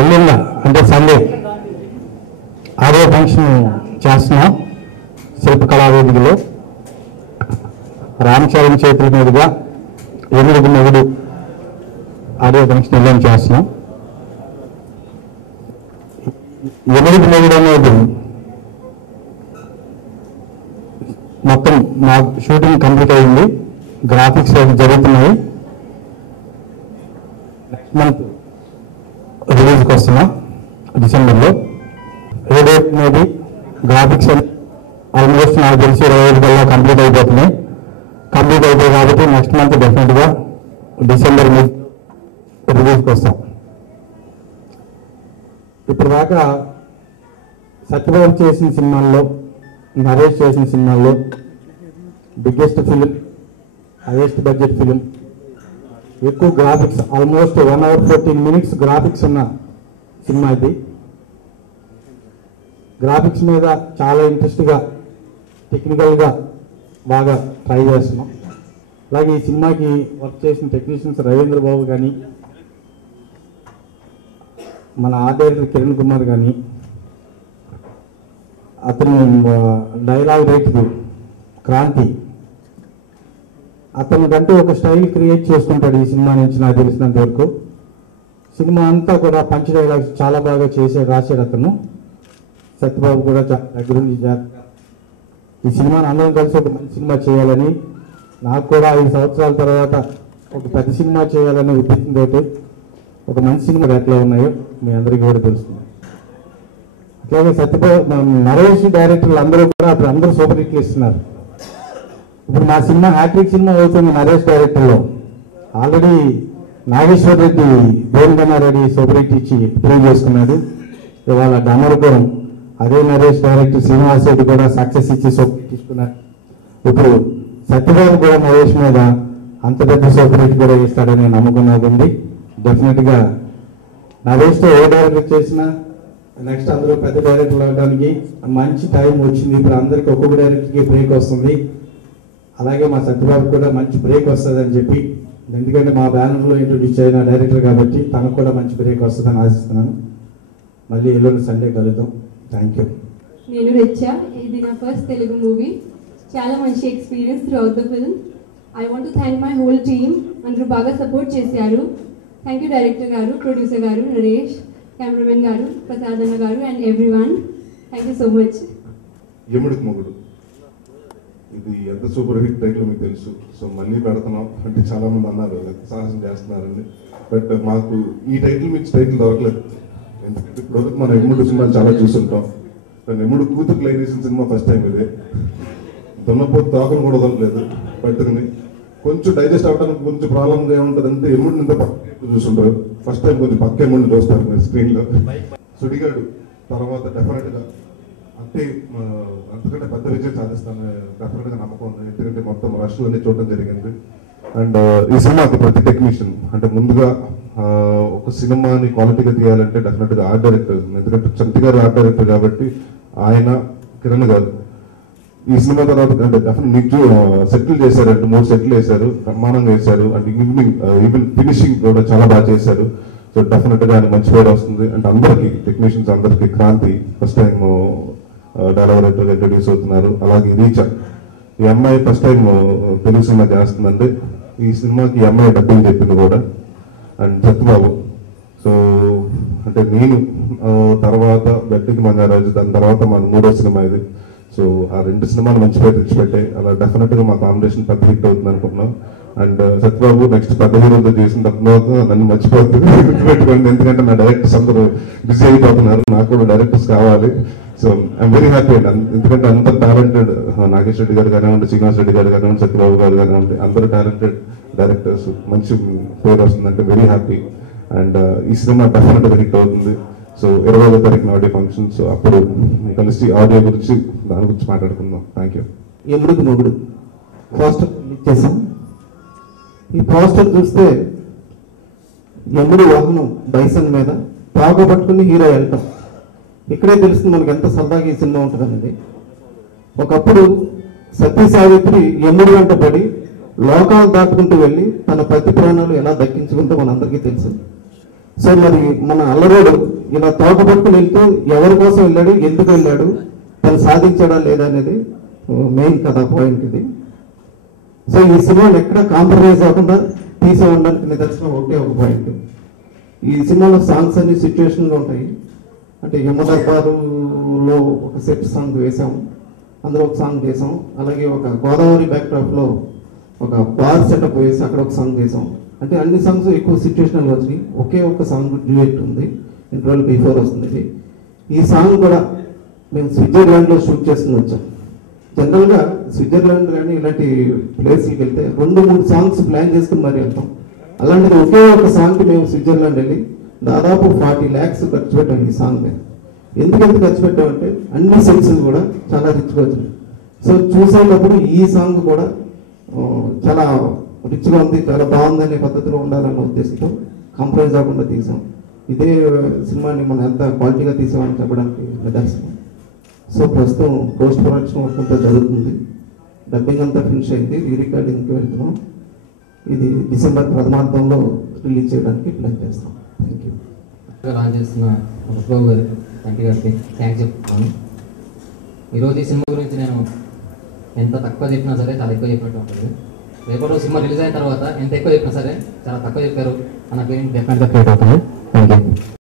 ఎల్లుండ అంటే Sunday audio function చేస్తున్నాం శిల్పకళా వేదికలో. రామచరణ్ చేతుల మీదుగా ఎనిమిది మొగుడు ఆడియో ఫంక్షన్ ఎల్లుండి చేస్తున్నాం. ఎనిమిది మొగుడు అనేది మొత్తం మా షూటింగ్ కంప్లీట్ అయింది, గ్రాఫిక్స్ జరుగుతున్నాయి. నెక్స్ట్ మంత్ రిలీజ్కి వస్తున్నాం డిసెంబర్లో. ఏ డేట్ అనేది గ్రాఫిక్స్ ఆల్మోస్ట్ నాకు తెలిసి 25 కల్లా కంప్లీట్ అయిపోతున్నాయి. కంప్లీట్ అయిపోయి కాబట్టి నెక్స్ట్ మంత్ డెఫినెట్గా డిసెంబర్ రిలీజ్కి వస్తాం. ఇప్పుడు దాకా సత్యబాబు చేసిన సినిమాల్లో, నరేష్ చేసిన సినిమాల్లో biggest film, highest budget film, ఎక్కువ graphics, almost 1 hour 14 minutes graphics ఉన్న సినిమా ఇది. గ్రాఫిక్స్ మీద చాలా ఇంట్రెస్ట్గా టెక్నికల్గా బాగా ట్రై చేస్తున్నాం. అలాగే ఈ సినిమాకి వర్క్ చేసిన టెక్నీషియన్స్ రవీంద్ర బాబు కానీ, మన ఆర్ట్ డైరెక్టర్ కిరణ్ కుమార్ కానీ, అతను డైలాగ్ రైటర్ క్రాంతి, అతనికంటూ ఒక స్టైల్ క్రియేట్ చేసుకుంటాడు ఈ సినిమా నుంచి నాకు తెలిసినంత వరకు. సినిమా అంతా కూడా పంచ్ డైలాగ్స్ చాలా బాగా రాశాడు అతను. సత్యబాబు కూడా దగ్గరుండి ఈ సినిమాని అందరం కలిసి ఒక మంచి సినిమా చేయాలని, నాకు కూడా 5 సంవత్సరాల తర్వాత ఒక పెద్ద సినిమా చేయాలని ఉద్దేశంతో ఒక మంచి సినిమా ఎట్లా ఉన్నాయో మీ అందరికీ కూడా తెలుస్తుంది. అట్లాగే సత్యబాబు, నరేష్ డైరెక్టర్లు అందరూ కూడా అప్పుడు అందరూ సూపర్ హిట్లు ఇస్తున్నారు. ఇప్పుడు మా సినిమా హ్యాట్రిక్ సినిమా అవుతుంది నరేష్ డైరెక్టర్లో. ఆల్రెడీ నాగేశ్వర్ రెడ్డి దేవగన్నారెడ్డి సూపర్ హిట్ ఇచ్చి ప్రూవ్ చేసుకున్నాడు. ఇవాళ డమరుపురం అదే నరేష్ డైరెక్టర్ శ్రీనివాస్ రెడ్డి కూడా సక్సెస్ ఇచ్చి సూపర్ హిట్ ఇస్తున్నారు. ఇప్పుడు సత్యబాబు కూడా నరేష్ మీద అంత పెద్ద సూపర్ హిట్ కూడా ఇస్తాడని నమ్మకం నాకుంది. డెఫినెట్గా నరేష్తో ఏ డైరెక్టర్ చేసినా నెక్స్ట్ అందరూ పెద్ద డైరెక్టర్లు అవడానికి మంచి టైం వచ్చింది. ఇప్పుడు అందరికీ ఒక్కొక్క డైరెక్టర్కి బ్రేక్ వస్తుంది. అలాగే మా సత్యబాబు కూడా మంచి బ్రేక్ వస్తుందని చెప్పి, ఎందుకంటే మా బ్యానర్లో ఇంట్రొడ్యూస్ అయిన డైరెక్టర్ కాబట్టి తనకు కూడా మంచి బ్రేక్ వస్తుందని ఆశిస్తున్నాను. మళ్ళీ ఎల్లుండి సండే కలుద్దాం. Thank you. నేను రిచ్చా, ఇది నా ఫస్ట్ తెలుగు మూవీ. చాలా మంచి experience throughout the film. I want to thank my whole team, అందరూ బాగా సపోర్ట్ చేశారు. థ్యాంక్ యూ డైరెక్టర్ గారు, ప్రొడ్యూసర్ గారు, నరేష్, కెమెరామెన్ గారు, ప్రసాద్ అన్న గారు and everyone. Thank you so much. Yamudiki Mogudu ఇది ఎంత సూపర్ హిట్ టైటిల్ మీకు తెలుసు. సో మళ్ళీ పెడుతున్నాం అంటే చాలా మంది అన్నారు సాహసం చేస్తున్నారని. బట్ మాకు ఈ టైటిల్ మీకు టైటిల్ దొరకలేదు. ఎందుకంటే ఇప్పుడు మనం ఎముడు సినిమాలు చాలా చూస్తుంటాం. ఎముడు కూతురు లైన్ వేసిన సినిమా ఫస్ట్ టైం ఇదే. దున్నపోతు తోకను కూడా వదలలేదు పట్టుకుని. కొంచెం డైజెస్ట్ అవ్వడానికి కొంచెం ప్రాబ్లంగా ఏముంటుంది అంటే ఎముడిని ఇంత పక్క చూస్తుంటారు. ఫస్ట్ టైం కొంచెం పక్క ఎముడిని చూస్తారు మీరు స్క్రీన్లో. సుడిగాడు తర్వాత డెఫినెట్గా అంటే అంతకంటే పెద్ద విజయం సాధిస్తాను డెఫినెట్గా నమ్మకం ఉంది. ఎందుకంటే మొత్తం రష్లు అన్ని చూడడం జరిగింది. అండ్ ఈ సినిమాకి ప్రతి టెక్నీషియన్ అంటే ముందుగా ఒక సినిమాని క్వాలిటీగా తీయాలంటే డెఫినెట్గా ఆర్ట్ డైరెక్టర్, ఎందుకంటే చంటి గారు ఆర్ట్ డైరెక్టర్ కాబట్టి ఆయన, కిరణ్ గారు ఈ సినిమా తర్వాత అంటే డెఫినెట్ మీకు సెటిల్ చేశారు. అంటే 3 సెట్లు వేశారు, బ్రహ్మాండంగా వేశారు. అండ్ ఈవెన్ ఫినిషింగ్ కూడా చాలా బాగా చేశారు. సో డెఫినెట్గా ఆయన మంచి పేరు వస్తుంది. అంటే అందరికీ టెక్నీషియన్స్ అందరికీ క్రాంతి ఫస్ట్ టైం డైలాగ్ రైటర్గా ఇంట్రడ్యూస్ అవుతున్నారు. అలాగే రీచా, ఈ అమ్మాయి ఫస్ట్ టైం తెలుగు సినిమా చేస్తుందంటే ఈ సినిమాకి ఈ అమ్మాయి డబ్బింగ్ చెప్పింది కూడా. అండ్ సత్యబాబు, సో అంటే నేను తర్వాత గట్టికి మంగారాజు, దాని తర్వాత మన 3వ సినిమా ఇది. సో ఆ 2 సినిమాలు మంచి పేరు తెచ్చిపెట్టాయి. అలా డెఫినెట్గా మా కాంబినేషన్ పెద్ద హిట్ అవుతుంది అనుకుంటున్నాం. అండ్ సత్యబాబు నెక్స్ట్ పెద్ద హీరోతో చేసిన తర్వాత నన్ను మర్చిపోతుంది గుర్తుపెట్టుకోండి. ఎందుకంటే నా డైరెక్టర్స్ అందరూ బిజీ అయిపోతున్నారు, నాకు కూడా డైరెక్టర్స్ కావాలి. సో ఐఎమ్ వెరీ హ్యాపీ అండి. ఎందుకంటే అంత టాలెంటెడ్ నాగేష్ రెడ్డి గారు కానివ్వండి, శ్రీనివాస్ రెడ్డి గారు కానివ్వండి, సత్యబాబు గారు కానివ్వండి, అందరూ టాలెంటెడ్ డైరెక్టర్స్, మంచి పేరు వస్తుందంటే వెరీ హ్యాపీ. అండ్ ఈ సినిమా డెఫినెట్గా హిట్ అవుతుంది. సో 20వ తారీఖున ఆడియో ఫంక్షన్. సో అప్పుడు కలిసి ఆడియో గురించి దాని గురించి మాట్లాడుకుందాం. Thank you. ఎముడికి మొగుడు పోస్టర్ ఇచ్చేసాం. ఈ పోస్టర్ చూస్తే ఎముడు వాహనం బైసన్ మీద తోక పట్టుకుని హీరో వెళ్తాం. ఇక్కడే తెలుస్తుంది మనకి ఎంత సరదాగా ఈ సినిమా ఉంటుందనేది. ఒకప్పుడు సతీ సావిత్రి ఎముడు వెంట పడి లోకాలు దాటుకుంటూ వెళ్ళి తన పతి ప్రాణాలు ఎలా దక్కించుకుంటూ మనందరికీ తెలుసు. సో మరి మన అల్లరోడు ఇలా తోట పట్టుకుని వెళ్తూ ఎవరి కోసం వెళ్ళాడు, ఎందుకు వెళ్ళాడు, తను సాధించాడా లేదా అనేది మెయిన్ కథ పాయింట్ ఇది. సో ఈ సినిమాని ఎక్కడ కాంప్రమైజ్ అవ్వకుండా తీసే ఉండడానికి నిదర్శనం ఒకటే ఒక పాయింట్. ఈ సినిమాలో సాంగ్స్ అన్ని సిచ్యువేషన్గా ఉంటాయి. అంటే యమదర్బారులో ఒక సెట్ సాంగ్ వేసాం, అందులో ఒక సాంగ్ చేసాం. అలాగే ఒక గోదావరి బ్యాక్డ్రాప్లో ఒక బార్ సెటప్ వేసి అక్కడ ఒక సాంగ్ చేసాం. అంటే అన్ని సాంగ్స్ ఎక్కువ సిచ్యువేషనల్ వచ్చినాయి. ఒకే ఒక సాంగ్ డ్యూయెట్ ఉంది, ఇంటర్వల్ బిఫోర్ వస్తుంది. ఈ సాంగ్ కూడా మేము స్విట్జర్లాండ్లో షూట్ చేసుకుని వచ్చాం. జనరల్గా స్విట్జర్లాండ్ కానీ ఇలాంటి ప్లేస్కి వెళ్తే 2-3 సాంగ్స్ ప్లాన్ చేసుకుని మరీ వెళ్తాం. అలాంటిది ఒకే ఒక సాంగ్కి మేము స్విట్జర్లాండ్ వెళ్ళి దాదాపు 40 lakhs ఖర్చు పెట్టాం ఈ సాంగ్ మీద. ఎందుకంత ఖర్చు పెట్టామంటే అన్ని సెన్సెస్ కూడా చాలా రిచ్గా వచ్చినాయి. సో చూసేటప్పుడు ఈ సాంగ్ కూడా చాలా రిచ్గా ఉంది, చాలా బాగుందనే పద్ధతిలో ఉండాలన్న ఉద్దేశంతో కాంప్రమైజ్ అవ్వకుండా తీసాం. ఇదే సినిమాని మనం ఎంత క్వాలిటీగా తీసామని చెప్పడానికి నిదర్శనం. సో ప్రస్తుతం పోస్ట్ ప్రొడక్షన్ వర్క్ అంతా జరుగుతుంది, డబ్బింగ్ అంతా ఫినిష్ అయింది, రీరికార్డింగ్కి వెళ్తున్నాం. ఇది డిసెంబర్ ప్రథమార్థంలో రిలీజ్ చేయడానికి ప్లాన్ చేస్తాం. Thank you. లాంచ్ చేస్తున్న బాబు గారు తంటి గారికి థ్యాంక్స్ చెప్తున్నాను. ఈరోజు ఈ సినిమా గురించి నేను ఎంత తక్కువ చెప్పినా సరే చాలా ఎక్కువ చెప్పినట్టు ఉంటుంది. రేపటి రోజు సినిమా రిలీజ్ అయిన తర్వాత ఎంత ఎక్కువ చెప్పినా సరే చాలా తక్కువ చెప్పారు అన్న ఫీలింగ్ డెఫినెట్గా క్రియేట్ అవుతుంది. Thank you.